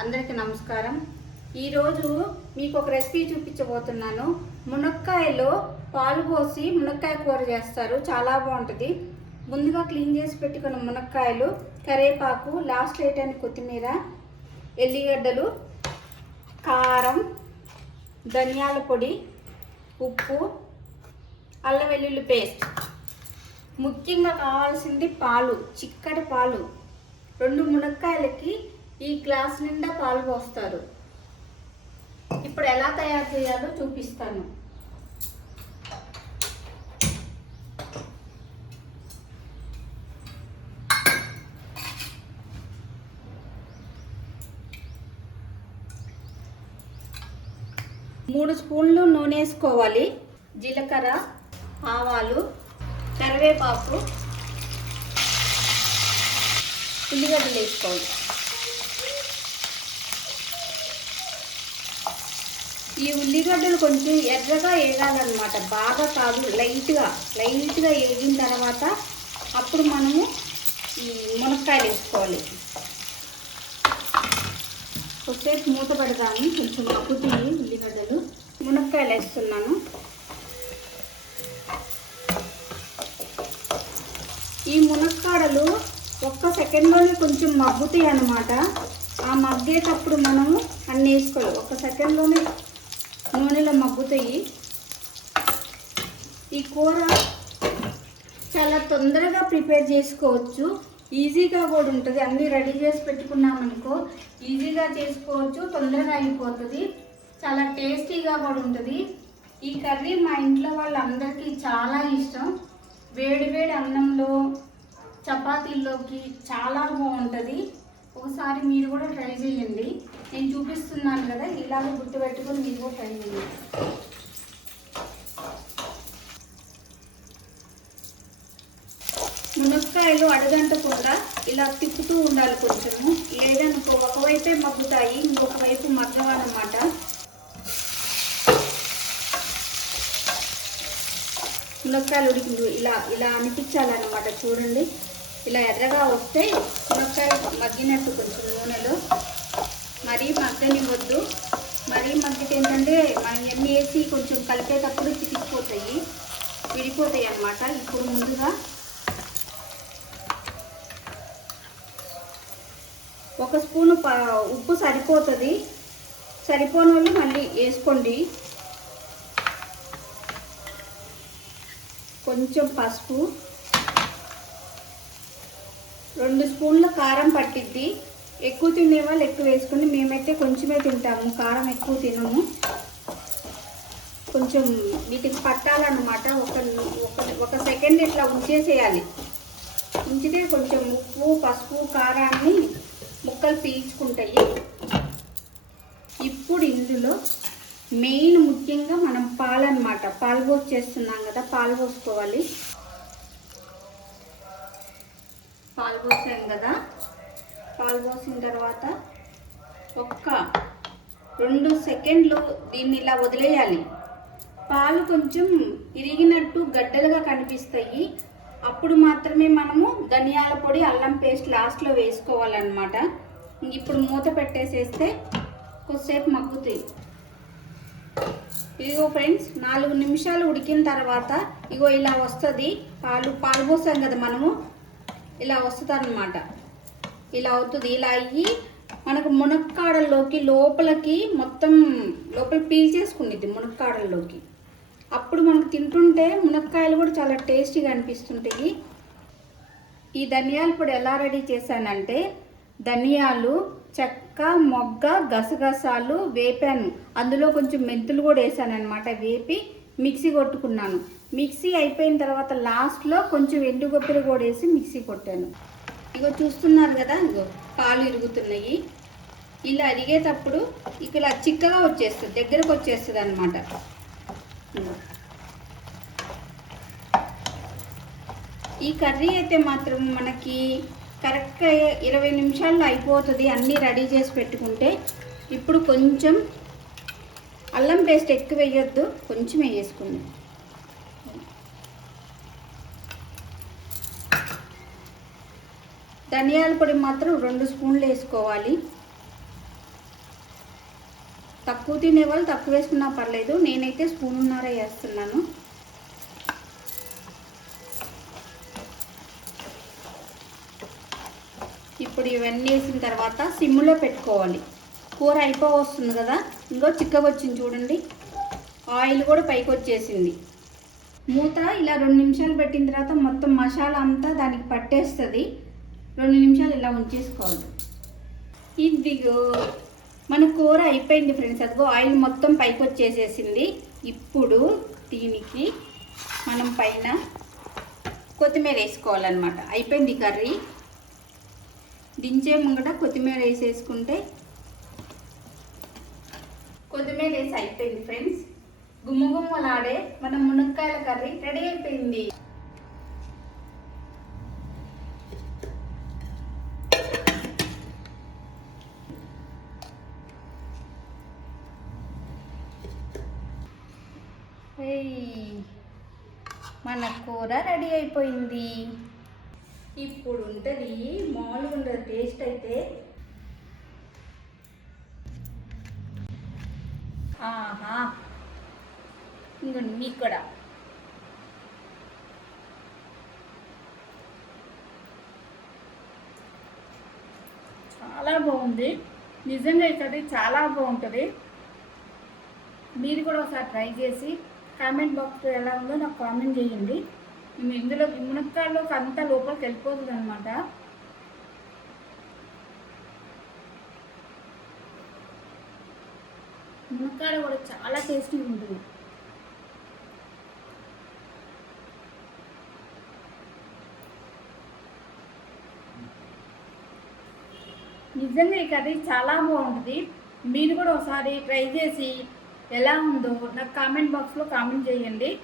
అందరికీ నమస్కారం. ఈరోజు మీకు ఒక రెసిపీ చూపించబోతున్నాను. మునక్కాయలో పాలు పోసి మునక్కాయ కూర చేస్తారు. చాలా బాగుంటుంది. ముందుగా క్లీన్ చేసి పెట్టుకున్న మునక్కాయలు కరివేపాకు లాస్ట్ వేయటానికి కొత్తిమీర ఎల్లిగడ్డలు కారం ధనియాల పొడి ఉప్పు అల్లం వెల్లుల్లి పేస్ట్. ముఖ్యంగా కావాల్సింది పాలు చిక్కటి పాలు. రెండు మునక్కాయలకి ఈ గ్లాస్ నిండా పాలు పోస్తారు. ఇప్పుడు ఎలా తయారు చేయాలో చూపిస్తాను. మూడు స్పూన్లు నూనె వేసుకోవాలి. జీలకర్ర ఆవాలు కరివేపాకు ఉల్లిగడ్డలు వేసుకోవాలి. ఈ ఉల్లిగడ్డలు కొంచెం ఎర్రగా వేగాలన్నమాట బాగా కాదు లైట్గా లైట్గా వేగిన తర్వాత అప్పుడు మనము ఈ మునక్కాయలు వేసుకోవాలి. కొద్దిసేపు మూత పెడదాము కొంచెం మగ్గుతుంది ఉల్లిగడ్డలు. మునక్కాయలు వేస్తున్నాను. ఈ మునక్కాడలు ఒక్క సెకండ్లోనే కొంచెం మగ్గుతాయి అన్నమాట ఆ మగ్గేటప్పుడు మనము అన్నీ వేసుకోవాలి. ఒక్క సెకండ్లోనే మగ్గుతాయి ఈ కూర చాలా తొందరగా ప్రిపేర్ చేసుకోవచ్చు. ఈజీగా కూడా ఉంటుంది. అన్నీ రెడీ చేసి పెట్టుకున్నామనుకో ఈజీగా చేసుకోవచ్చు తొందరగా అయిపోతుంది. చాలా టేస్టీగా కూడా ఉంటుంది. ఈ కర్రీ మా ఇంట్లో వాళ్ళందరికీ చాలా ఇష్టం. వేడి వేడి అన్నంలో చపాతీల్లోకి చాలా బాగుంటుంది. ఒకసారి మీరు కూడా ట్రై చేయండి. నేను చూపిస్తున్నాను కదా ఇలాగ గుర్తు పెట్టుకొని మీరు కూడా ట్రై చేయండి. మునక్కాయలు అడగంటకుండా ఇలా తిప్పుతూ ఉండాలి కొంచెము. లేదనుకో ఒకవైపే మగ్గుతాయి ఇంకొక వైపు మగ్గవన్నమాట. మునక్కాయలు ఉడికి ఇలా ఇలా అనిపించాలన్నమాట. చూడండి. ఇలా ఎర్రగా వస్తే మునక్కాయలు మగ్గినట్టు కొంచెం నూనెలో. మరీ మగ్గనివ్వద్దు. మరీ మగ్గితే ఏంటంటే మనం ఎన్ని వేసి కొంచెం కలిపేటప్పుడు చితికిపోతాయి విడిపోతాయి అన్నమాట. ఇప్పుడు ముందుగా ఒక స్పూను ప- ఉప్పు సరిపోతుంది. సరిపోని వాళ్ళు మళ్ళీ వేసుకోండి. కొంచెం పసుపు. రెండు స్పూన్ల కారం పట్టిద్ది. ఎక్కువ తినే వాళ్ళు ఎక్కువ వేసుకుని మేమైతే కొంచెమే తింటాము. కారం ఎక్కువ తినము. కొంచెం వీటికి పట్టాలన్నమాట. ఒక ఒక సెకండ్ ఇట్లా ఉంచేసేయాలి. ఉంచితే కొంచెం ఉప్పు పసుపు కారాన్ని ముక్కలు పీల్చుకుంటాయి. ఇప్పుడు ఇందులో మెయిన్ ముఖ్యంగా మనం పాలు అనమాట పాలు పోసి చేస్తున్నాం కదా పాలు పోసుకోవాలి. పాలు పోసాం కదా. పాలు పోసిన తర్వాత ఒక్క రెండు సెకండ్లు దీన్ని ఇలా వదిలేయాలి. పాలు కొంచెం ఇరిగినట్టు గడ్డలుగా కనిపిస్తాయి. అప్పుడు మాత్రమే మనము ధనియాల పొడి అల్లం పేస్ట్ లాస్ట్లో వేసుకోవాలన్నమాట. ఇప్పుడు మూత పెట్టేసేస్తే కొద్దిసేపు మగ్గుతాయి. ఇదిగో ఫ్రెండ్స్ నాలుగు నిమిషాలు ఉడికిన తర్వాత ఇగో ఇలా వస్తుంది. పాలు పాలు పోసాం కదా మనము. ఇలా వస్తుందన్నమాట. ఇలా అవుతుంది ఇలా అయ్యి మనకు మునక్కాడల్లోకి లోపలికి మొత్తం లోపల పీల్చేసుకునేది మునక్కాడల్లోకి. అప్పుడు మనకు తింటుంటే మునక్కాయలు కూడా చాలా టేస్టీగా అనిపిస్తుంటాయి. ఈ ధనియాల పొడి ఎలా రెడీ చేశానంటే ధనియాలు చెక్క మొగ్గ గసగసాలు వేపాను. అందులో కొంచెం మెంతులు కూడా వేసాను అనమాట వేపి మిక్సీ కొట్టుకున్నాను. మిక్సీ అయిపోయిన తర్వాత లాస్ట్లో కొంచెం ఎండు కొబ్బరి కూడా వేసి మిక్సీ కొట్టాను. ఇగో చూస్తున్నారు కదా ఇగో పాలు ఇరుగుతున్నాయి. ఇలా అరిగేటప్పుడు ఇక్కడ ఇలా చిక్కగా వచ్చేస్తుంది దగ్గరకు వచ్చేస్తుంది అనమాట ఈ కర్రీ అయితే మాత్రం మనకి కరెక్ట్గా ఇరవై నిమిషాల్లో అయిపోతుంది అన్నీ రెడీ చేసి పెట్టుకుంటే. ఇప్పుడు కొంచెం అల్లం పేస్ట్ ఎక్కువ వేయొద్దు కొంచెం వేసుకుందాం. ధనియాల పొడి మాత్రం రెండు స్పూన్లు వేసుకోవాలి. తక్కువ తినే వాళ్ళు తక్కువ వేసుకున్నా పర్లేదు. నేనైతే స్పూన్ ఉన్నారా వేస్తున్నాను. ఇప్పుడు ఇవన్నీ వేసిన తర్వాత సిమ్లో పెట్టుకోవాలి. కూర అయిపో వస్తుంది కదా? ఇంకో చిక్కగా వచ్చింది చూడండి. ఆయిల్ కూడా పైకి వచ్చేసింది. మూత ఇలా రెండు నిమిషాలు పెట్టిన తర్వాత మొత్తం మసాలా అంతా దానికి పట్టేస్తుంది. రెండు నిమిషాలు ఇలా ఉంచేసుకోవాలి. ఇదిగో మన కూర అయిపోయింది ఫ్రెండ్స్. అదిగో ఆయిల్ మొత్తం పైకి వచ్చేసేసింది. ఇప్పుడు దీనికి మనం పైన కొత్తిమీర వేసుకోవాలన్నమాట. అయిపోయింది కర్రీ. దించే ముంగట కొత్తిమీర వేసేసుకుంటే కొత్తిమీర వేసి అయిపోయింది ఫ్రెండ్స్. గుమ్మగుమ్మలాడే మన మునక్కాయల కర్రీ రెడీ అయిపోయింది. మన కూర రెడీ అయిపోయింది. ఇప్పుడు ఉంటుంది మామూలుగా ఉండదు టేస్ట్ అయితే. ఆహా ఇంకోండి మీకు కూడా చాలా బాగుంది. నిజంగా ఈ చాలా బాగుంటుంది. మీరు కూడా ఒకసారి ట్రై చేసి కామెంట్ బాక్స్ ఎలా ఉందో నాకు కామెంట్ చేయండి. ఇందులో మునక్కాయలో అంతా లోపలికి వెళ్ళిపోతుంది అనమాట మునక్కాయ కూడా చాలా టేస్టీగా ఉంటుంది. నిజంగా ఈ కర్రీ చాలా బాగుంటుంది. మీరు కూడా ఒకసారి ట్రై చేసి ఎలా ఉందో నాకు కామెంట్ బాక్స్లో కామెంట్ చేయండి.